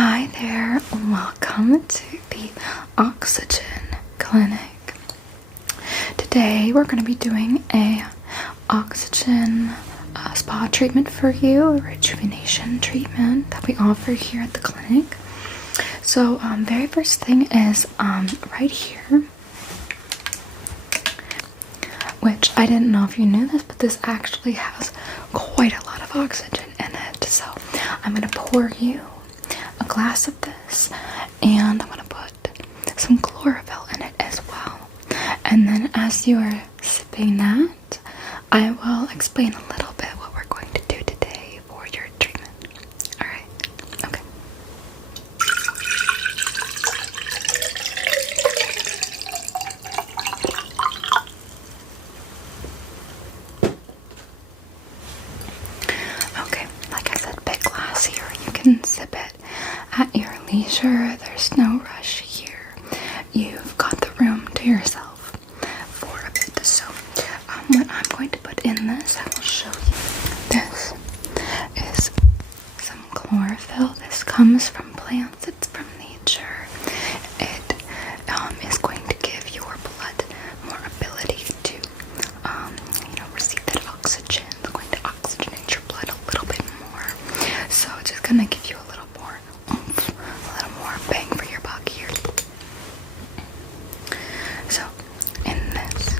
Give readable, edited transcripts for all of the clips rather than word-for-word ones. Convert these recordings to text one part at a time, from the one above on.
Hi there, welcome to the Oxygen Clinic. Today we're going to be doing a oxygen spa treatment for you, a rejuvenation treatment that we offer here at the clinic. So very first thing is right here, which I didn't know if you knew this, but this actually has quite a lot of oxygen in it. So I'm going to pour you a glass of this, and I'm going to put some chlorophyll in it as well. And then as you are sipping that, I will explain a little bit what we're going to do today for your treatment. Alright, okay. Okay, like I said, big glass here. You can sip it at your leisure. There's no rush here. You've got the room to yourself for a bit. So what I'm going to put in this, I will show you. This is some chlorophyll. This comes from plants. It's from nature. It is going to give your blood more ability to receive that oxygen. It's going to oxygenate your blood a little bit more. So it's just gonna give you a little more oomph, a little more bang for your buck here. So in this,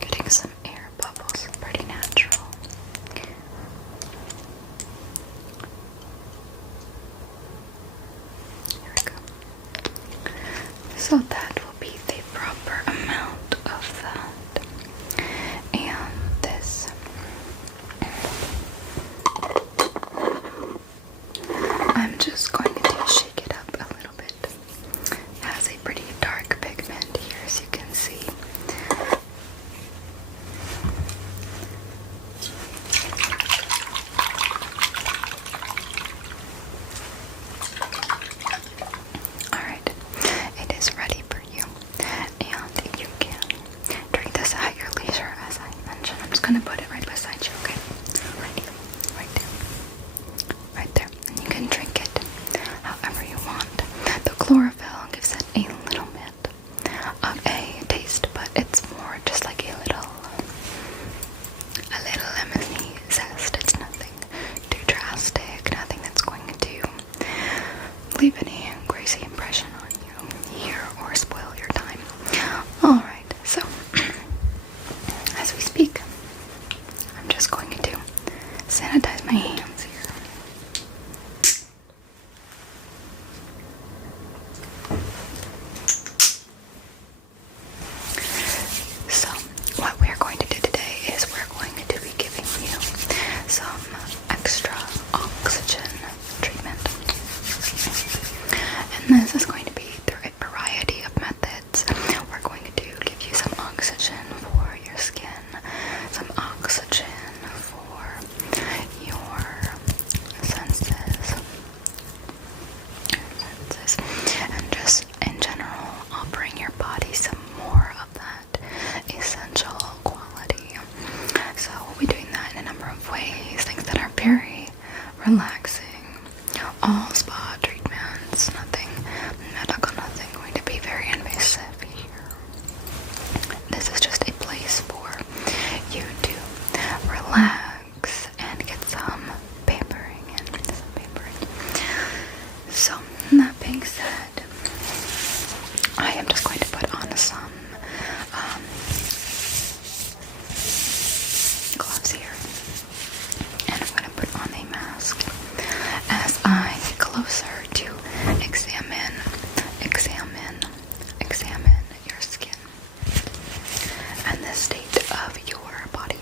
getting some air bubbles, pretty natural. Here we go. So that will be the proper amount of that. And this, I'm just going to shake it up a little bit. It has a pretty dark pigment here, as you can see. Alright, it is ready for you, and you can drink this at your leisure, as I mentioned. I'm just going to put it right beside you, okay? Right here, right there, right there. And you can drink it however you want. The chlorophyll gives it a little bit of a taste, but it's more just like a little lemony zest. It's nothing too drastic, nothing that's going to leave any crazy impression on you here or spoil your time. Alright, so as we speak, I'm just going to sanitize my hands here. So what we're going to do today is we're going to be giving you some extra oxygen treatment. And this is going to be through a variety of methods. We're going to give you some oxygen for your skin, some oxygen for your senses, and just in general offering your body some more of that essential quality. So we'll be doing that in a number of ways, things that are very relaxing, all spa treatments, nothing medical, nothing going to be very invasive here. This is just a place for you to relax and get some pampering and some pampering. So that being said, I am just going to put on some gloves here, and I'm going to put on a mask as I get closer to examine your skin and the state of your body.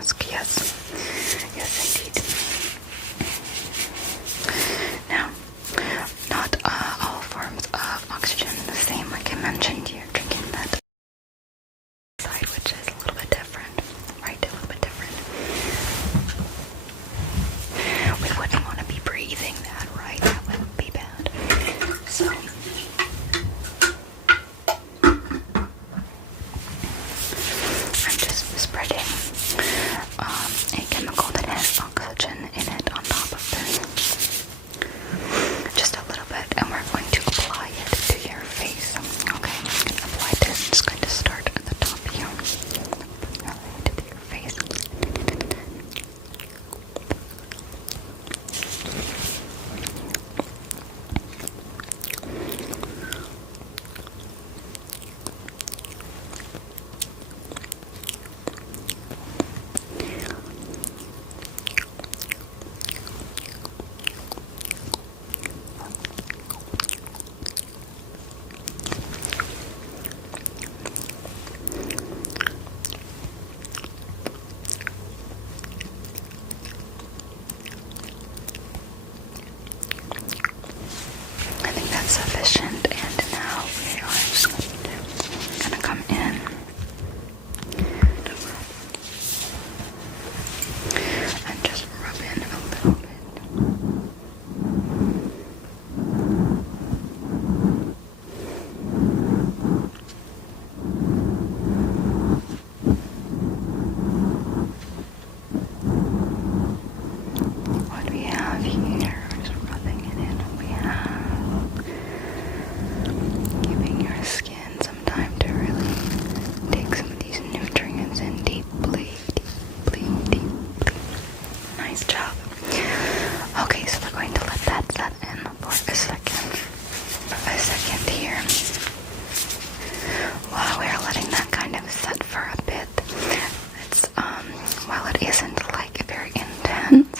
mask. Yes. Yes, indeed. Now, not all forms of oxygen the same. Like I mentioned, you're drinking that side, which is a little bit different, right? A little bit different. We wouldn't want to be breathing that, right? That would be bad. So, I'm just spreading a chemical that has oxygen in it on top of this. Just a little bit, and we're going to apply it to your face. Okay, I'm going to apply this. I'm just going to start at the top here. Apply it to your face. I think that's sufficient, and now we are just gonna come in and just rub in a little bit. What do we have here? Just rubbing it in. We have giving your skin some time to really take some of these nutrients in deeply, deeply, deeply. Nice job. Okay, so we're going to let that set in for a second. Here. While we're letting that kind of set for a bit, it's while it isn't like a very intense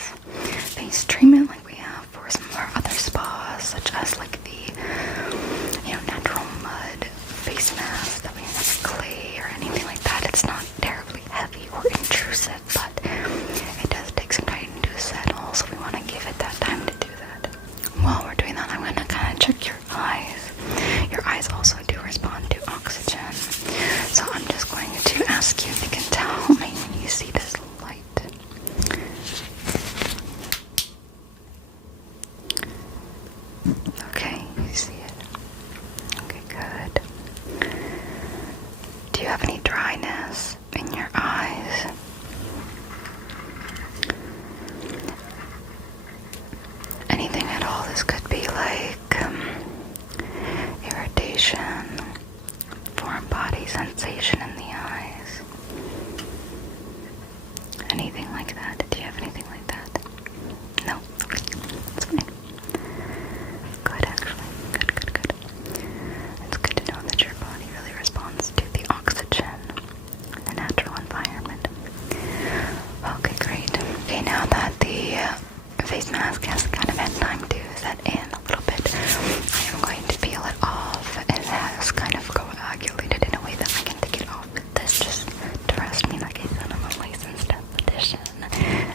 face treatment like we have for some of our other spas, such as like the natural mud face mask that we have with clay or anything like that. It's not terribly heavy or intrusive, but it does take some time to settle, so we want to give it that time to do that. While we're doing that, I'm going to kind of check your eyes. Your eyes also do respond to oxygen, so I'm just going to ask you if you can tell me when you see this light. Okay, you see it. Okay, good. Do you have any dryness in your eyes? Anything at all? This could be like irritation, foreign body sensation in the eyes. Anything like that? Do you have anything like that? No? Okay, that's fine. Good, actually. Good. It's good to know that your body really responds to the oxygen in the natural environment. Okay, great. Okay, now that the face mask has kind of had time to set in a little bit, I am going to peel it off. It has kind of coagulated in a way that I can take it off with this, just trust me, like I said, I'm a licensed esthetician.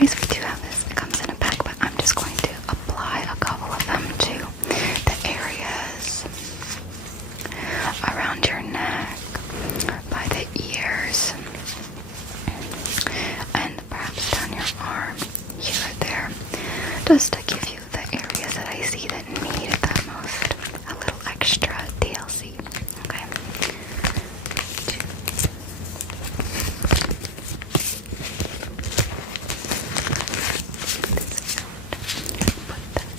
anyways, we do have this. It comes in a pack, but I'm just going to apply a couple of them to the areas around your neck, by the ears, and perhaps down your arm, here or there, just to give you the areas that I see that need it the most. A little extra TLC, okay? Put that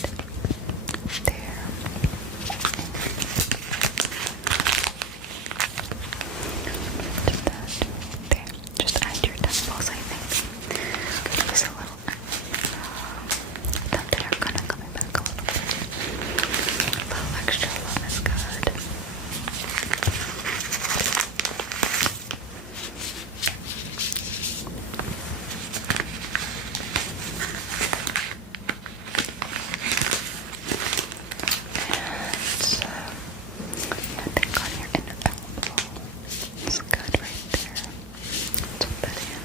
there. Just add your temples, I think. Could use a little that are kind of coming back a little bit. A little extra love is good. And I think on your inner elbow, it's good right there. Put that in.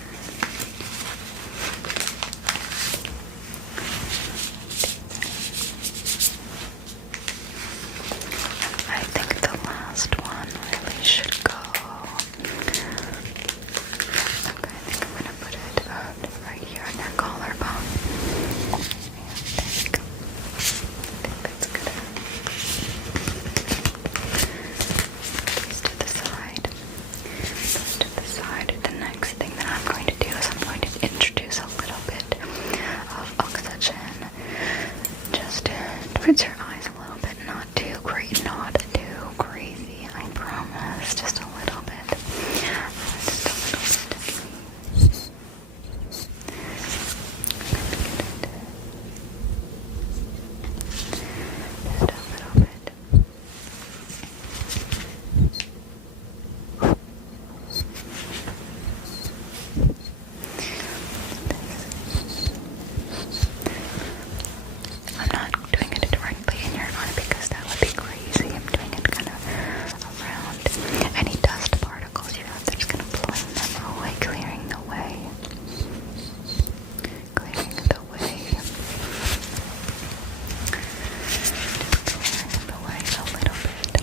I think the last one really should go. Okay, I think I'm gonna put it right here on your collarbone. And I think that's good. These to the side. Those to the side. The next thing that I'm going to do is I'm going to introduce a little bit of oxygen just towards your eyes a little bit. Not too great, not too crazy, I promise. Just a little bit. Just a little bit, please. Just a little bit. I'm not doing it directly in your eye because that would be crazy. I'm doing it kind of around any dust particles you have. They're just going to blowing them away, clearing the way. Clearing the way. Just clearing the way a little bit.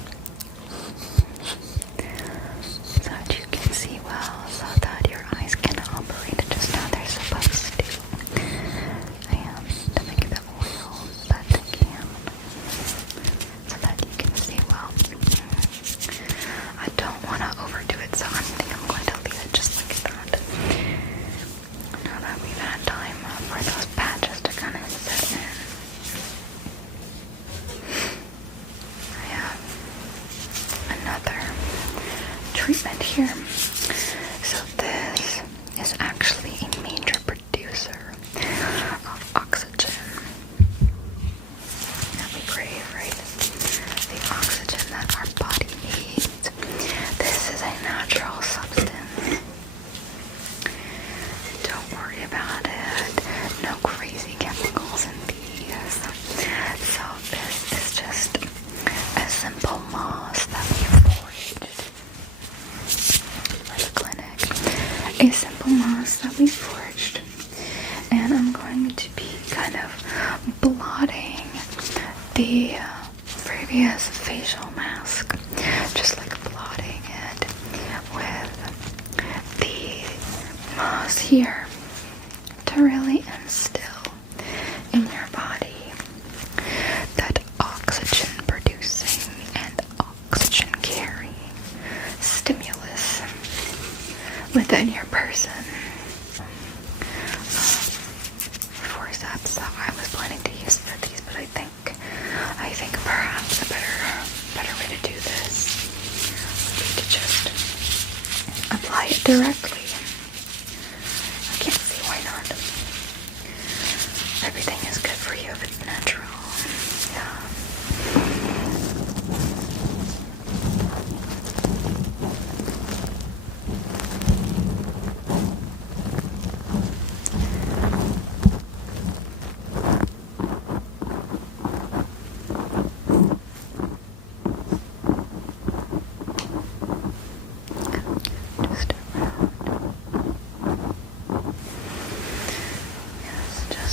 So that you can see well, so that your eyes can operate just how they're supposed to. And to make the oil that they can, so that you can see well. I don't want to overdo it, so I think I'm going to leave it just like that. Now that we've had time for those patches to kind of set in, I have another treatment here. So this is actually a major producer of oxygen that we crave, right? The oxygen that our body needs. This is a natural substance. Don't worry about it. No crazy chemicals in these. So this is just a simple moss that we foraged for the clinic. A simple moss that we foraged. And I'm going to be kind of blotting the previous facial mask. Just like blotting it with the moss here to really instill in your body that oxygen producing and oxygen carrying stimulus within your person. Forceps that I was planning to use for these, but I think perhaps a better way to do this would be to just apply it directly. I can't see why not. Everything is good for you if it's natural. Just around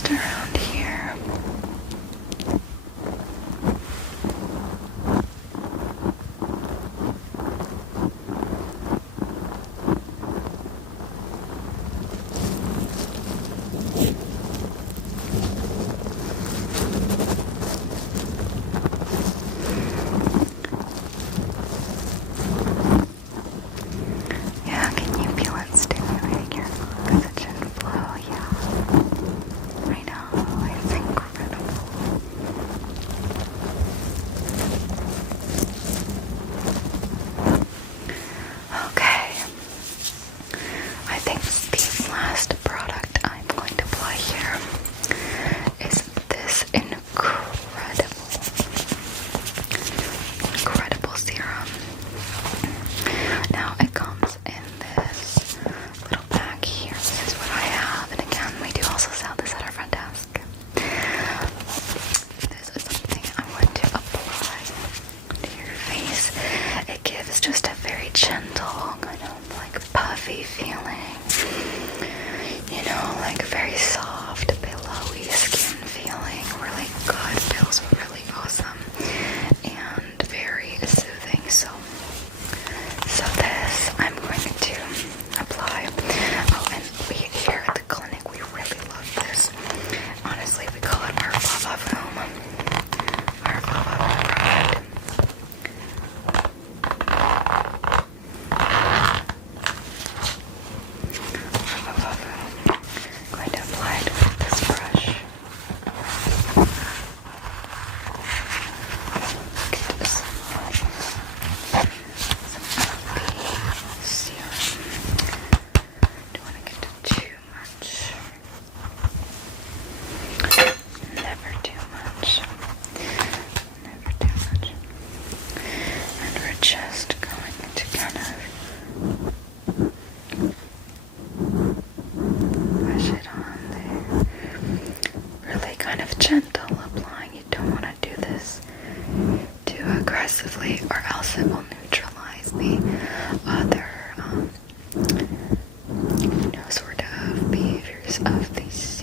just around here. Yeah, can you feel it stimulating your oxygen flow? Yeah. I know, it's incredible. Okay. I think the last product I'm going to apply here is this incredible serum. Now it comes in this little bag here. This is what I have, and again, we do also sell this at our front desk. This is something I want to apply to your face. It gives just a very gentle, kind of like puffy feeling. You know, like very soft, pillowy skin feeling. Really good, feels really awesome, and very soothing. So this I'm going to apply. Oh, and we here at the clinic, we really love this. Honestly, we call it our Baba Foam. Our Baba Foam product. Our Baba Foam. I'm going to apply it with this brush. Get some of the serum. Don't want to get too much. Never too much. Never too much. And we're just going to kind of push it on there. Really kind of gentle applying. You don't want to do this too aggressively, or else it will neutralize the other, sort of behaviors of these